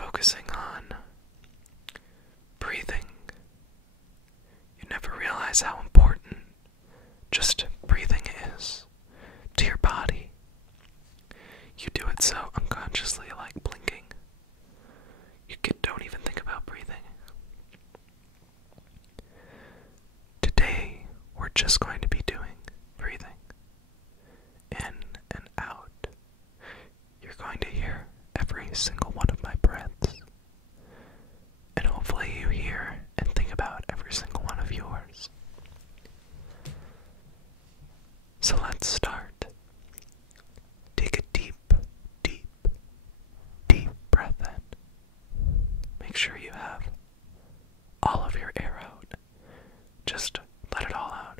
focusing on breathing, you never realize how important just breathing is to your body. You do it so unconsciously, like blinking. Don't even think about breathing. Today, we're just going to be doing breathing in and out. You're going to hear every single one of my breaths, and hopefully you hear and think about every single one of yours. So let's start. Take a deep, deep, deep breath in. Make sure you have all of your air out. Just let it all out.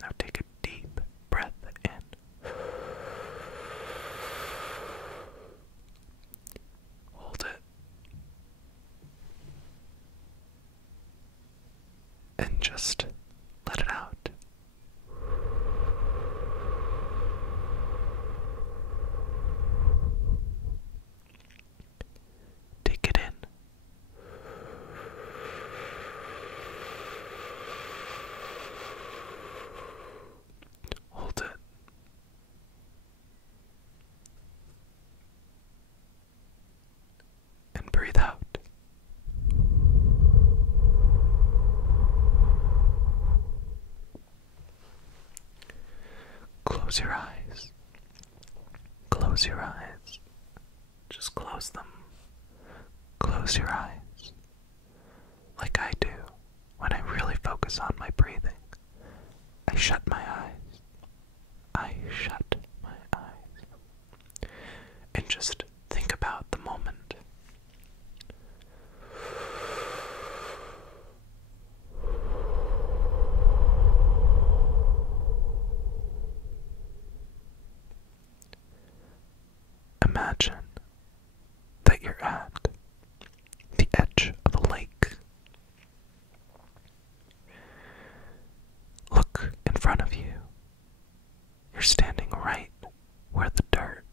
Now take a deep breath in. Hold it. And just let it out. Take it in. Hold it. And breathe out. Close your eyes. Close your eyes. Just close them. Close your eyes. Like I do when I really focus on my breathing. I shut my eyes. I shut my eyes. And just think about the moment. Imagine that you're at the edge of a lake. Look in front of you. You're standing right where the dirt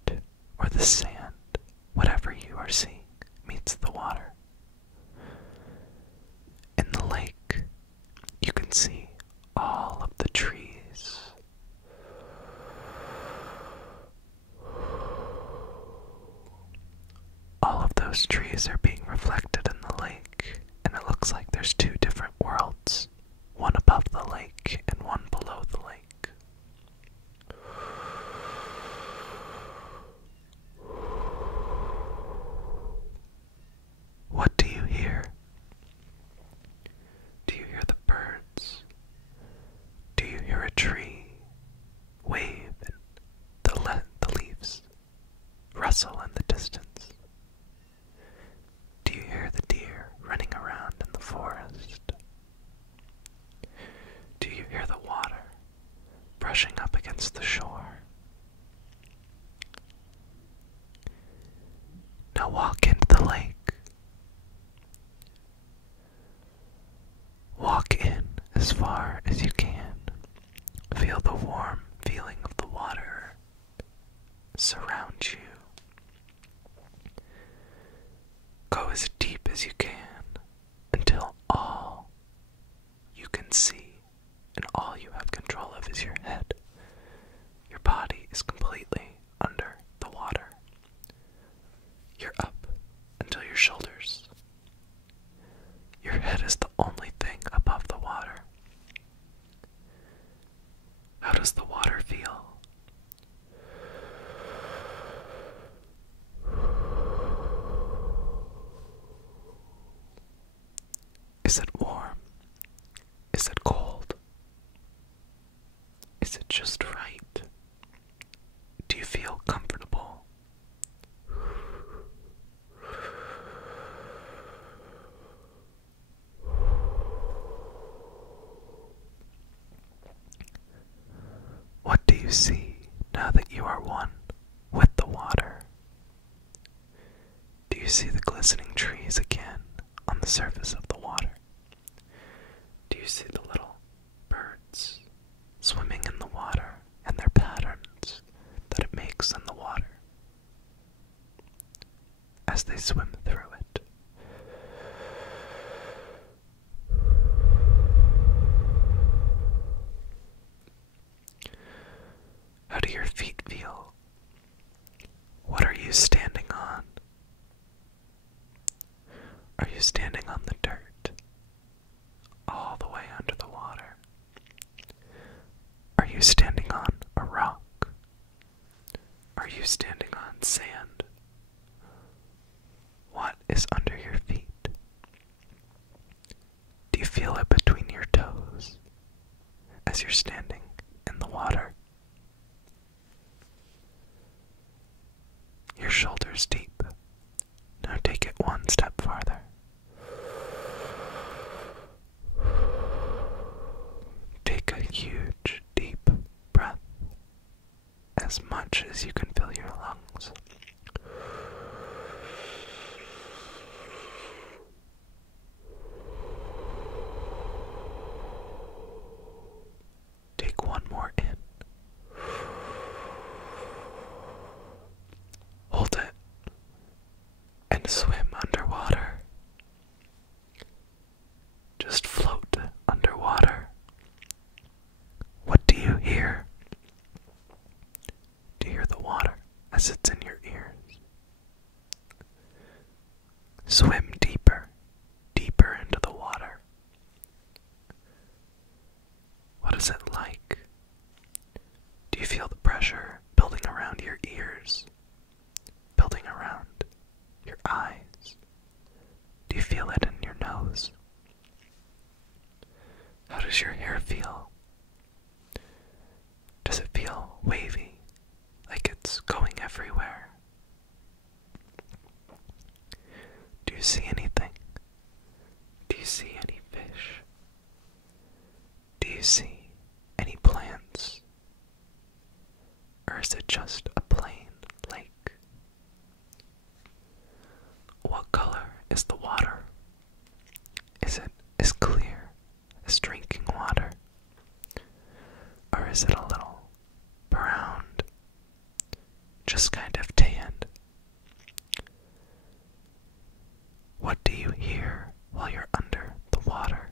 or the sand, whatever you are seeing, meets the water. In the lake, you can see all of the trees. All of those trees are being reflected in the lake, and it looks like there's two different worlds, one above the lake and one below the lake. What do you hear? Do you hear the birds? Do you hear a tree wave and the leaves rustle in the distance? Do you hear the deer running around in the forest? Do you hear the water brushing up against the shore? Now walk into the lake. Walk in as far as you can. Feel the warm feeling of the water surround you. Go as deep as you can until all you can see and all you have control of is your head. Your body is completely under the water. You're up until your shoulders. Your head is the only thing above the water. How does the water feel? Is it warm? Is it cold? Is it just right? Do you feel comfortable? What do you see now that you are one with the water? Do you see the glistening trees again on the surface of the water? Do you see the little birds swimming in the water and their patterns that it makes in the water? swim through it. How do your feet feel? What are you standing on? Are you standing on the dirt? All the way under the water? Are you standing on a rock? Are you standing on sand? What is under your feet? Do you feel it between your toes as you're standing in the water? Your shoulders deep. Now take it one step farther. Take a huge, deep breath, as much as you can fill your lungs. Take one more in. Hold it and swim underwater. Just float underwater. What do you hear? Do you hear the water as it's in your ears? Swim deeper, deeper into the water. What is it like? Do you feel the pressure building around your ears? Building around your eyes? Do you feel it in your nose? How does your hair feel? Does it feel wavy, like it's going everywhere? Do you see anything? Do you see any fish? Do you see any plants? Or is it just a plain lake? What color is the water? Is it as clear as drinking water? Or is it a little browned, just kind of tanned? What do you hear while you're under the water?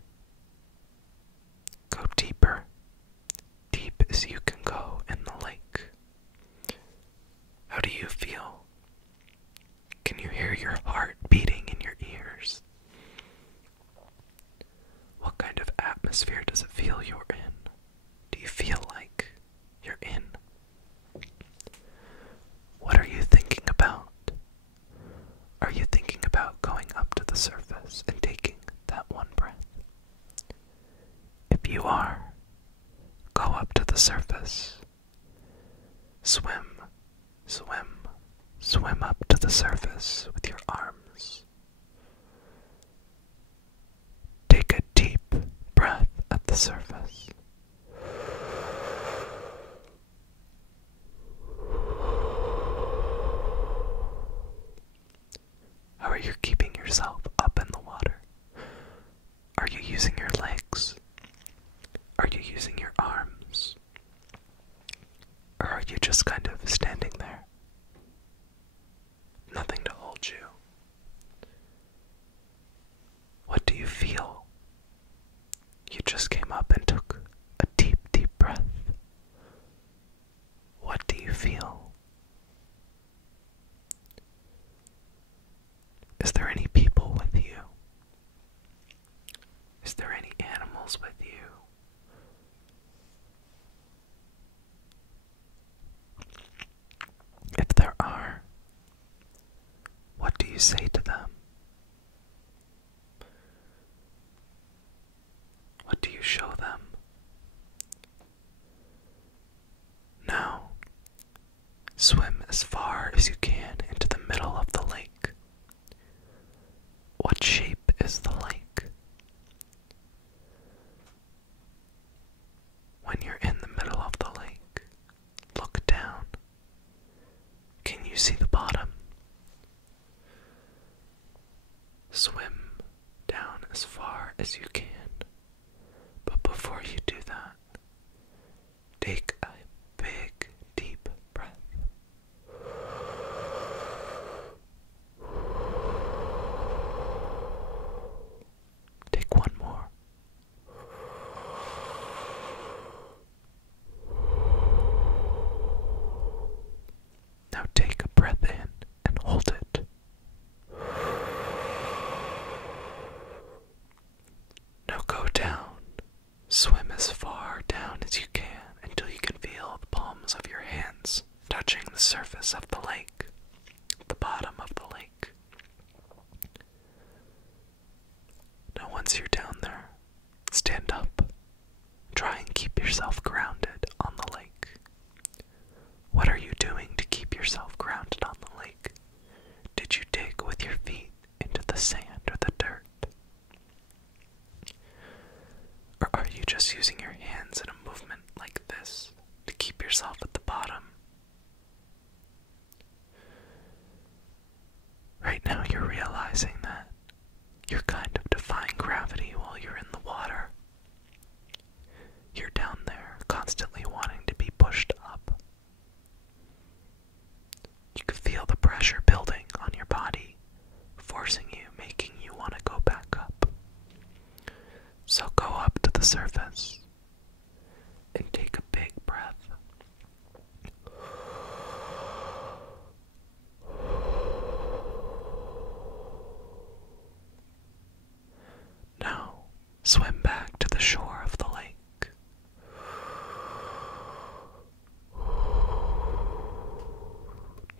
Go deeper, deep as you can go in the lake. How do you feel? Can you hear your heart beating in your ears? What kind of atmosphere does it feel you're in? Do you feel like you're in? What are you thinking about? Are you thinking about going up to the surface and taking that one breath? If you are, go up to the surface. Swim, swim, swim up to the surface with your arms. Take a deep breath at the surface. How are you keeping yourself up in the water? Are you using your legs? Are you using your arms? Or are you just kind of standing there? Nothing to hold you. What do you feel? You just came up and took a deep, deep breath. What do you feel? Is there any people with you? Is there any animals with you? If there are, what do you say to them? What do you show them? Now, swim as far as you can into the middle of the lake. What shape is the lake? When you're in the middle of the lake, look down. Can you see the bottom? Swim down as far as you can. But before you do that, take a big, deep breath. touching the surface of the lake, the bottom of the lake. Now once you're down there, stand up. Try and keep yourself grounded on the lake. What are you doing to keep yourself grounded on the lake? Did you dig with your feet into the sand or the dirt? Or are you just using your hands in a movement like this to keep yourself at the bottom? Right now you're realizing that you're kind of defying gravity while you're in the water. You're down there constantly wanting to be pushed up. You can feel the pressure building on your body, forcing you, making you want to go back up. So go up to the surface and take a big breath. Now, swim back to the shore of the lake.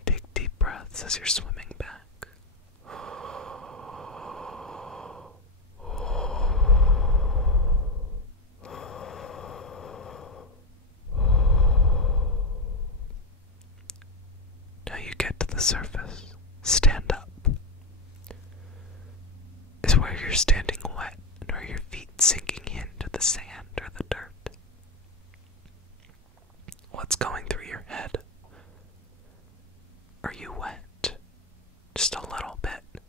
Take deep breaths as you're swimming back. Now you get to the surface. Stand up. Is where you're standing wet, and are your feet sinking into the sand or the dirt? What's going through your head? Are you wet? Just a little bit.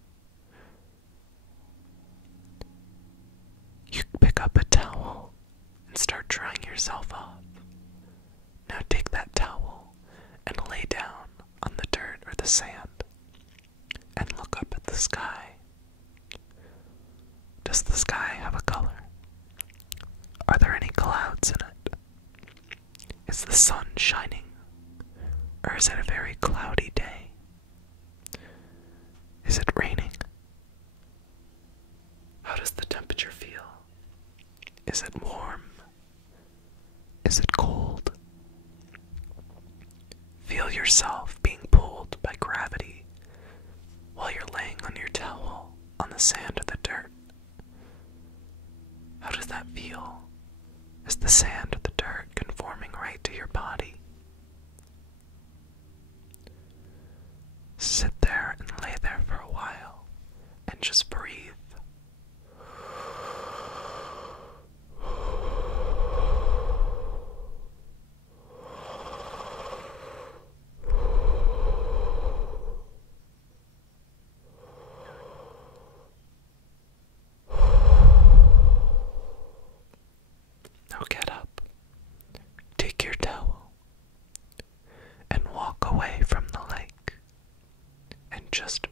You pick up a towel and start drying yourself off. Now take that towel and lay down on the dirt or the sand and look up at the sky. Does the sky have a color? Are there any clouds in it? Is the sun shining? Or is it a very cloudy day? Is it raining? How does the temperature feel? Is it warm? Is it cold? Feel yourself being pulled by gravity while you're laying on your towel on the sand or the dirt. How does that feel? Is the sand or the dirt conforming right to your body? Sit there and lay there for a while and just breathe. Now get up, take your towel, and walk away from the lake, and just